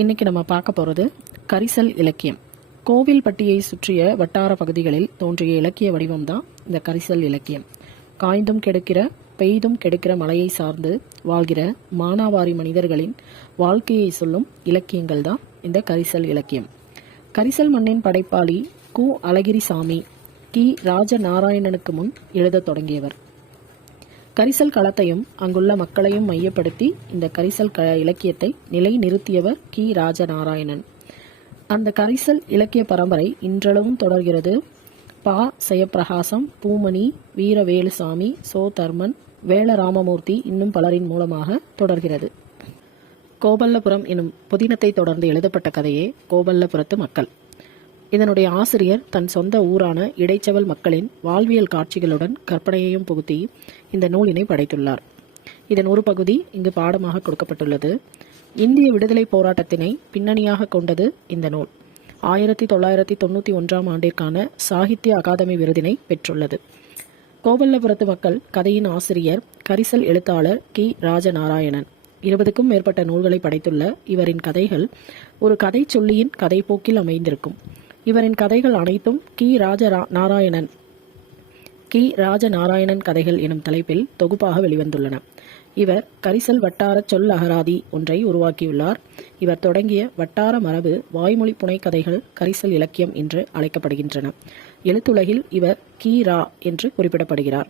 இன்னைக்கு நம்ம பார்க்க போகிறது கரிசல் இலக்கியம். கோவில்பட்டியை சுற்றிய வட்டார பகுதிகளில் தோன்றிய இலக்கிய வடிவம் தான் இந்த கரிசல் இலக்கியம். காய்ந்தும் கெடுக்கிற பெய்தும் கெடுக்கிற மலையை சார்ந்து வாழ்கிற மானாவாரி மனிதர்களின் வாழ்க்கையை சொல்லும் இலக்கியங்கள் தான் இந்த கரிசல் இலக்கியம். கரிசல் மண்ணின் படைப்பாளி கு. அழகிரிசாமி கி. ராஜநாராயணனுக்கு முன் எழுதத் தொடங்கியவர். கரிசல் களத்தையும் அங்குள்ள மக்களையும் மையப்படுத்தி இந்த கரிசல் இலக்கியத்தை நிலை நிறுத்தியவர் கி. ராஜநாராயணன். அந்த கரிசல் இலக்கிய பரம்பரை இன்றளவும் தொடர்கிறது. பா. செயப்பிரகாசம், பூமணி, வீரவேலுசாமி, சோ. தர்மன், வேலராமமூர்த்தி இன்னும் பலரின் மூலமாக தொடர்கிறது. கோபல்லபுரம் எனும் புதினத்தை தொடர்ந்து எழுதப்பட்ட கதையே கோபல்லபுரத்து மக்கள். இதனுடைய ஆசிரியர் தன் சொந்த ஊரான இடைச்சவல் மக்களின் வாழ்வியல் காட்சிகளுடன் கற்பனையையும் புகுத்தி இந்த நூலினை படைத்துள்ளார். இதன் ஒரு பகுதி இங்கு பாடமாக கொடுக்கப்பட்டுள்ளது. இந்திய விடுதலை போராட்டத்தினை பின்னணியாக கொண்டது இந்த நூல். 1991 ஆண்டிற்கான சாகித்ய அகாதமி விருதினை பெற்றுள்ளது. கோபல்லபுரத்து மக்கள் கதையின் ஆசிரியர் கரிசல் எழுத்தாளர் கி. ராஜநாராயணன். 20க்கும் மேற்பட்ட நூல்களை படைத்துள்ள இவரின் கதைகள் ஒரு கதை சொல்லியின் கதை போக்கில் அமைந்திருக்கும். இவரின் கதைகள் அனைத்தும் கி. ராஜநாராயணன் கதைகள் எனும் தலைப்பில் தொகுப்பாக வெளிவந்துள்ளன. இவர் கரிசல் வட்டார சொல் அகராதி ஒன்றை உருவாக்கியுள்ளார். இவர் தொடங்கிய வட்டார மரபு வாய்மொழி புனைக்கதைகள் கரிசல் இலக்கியம் என்று அழைக்கப்படுகின்றன. எழுத்துலகில் இவர் கி. ரா என்று குறிப்பிடப்படுகிறார்.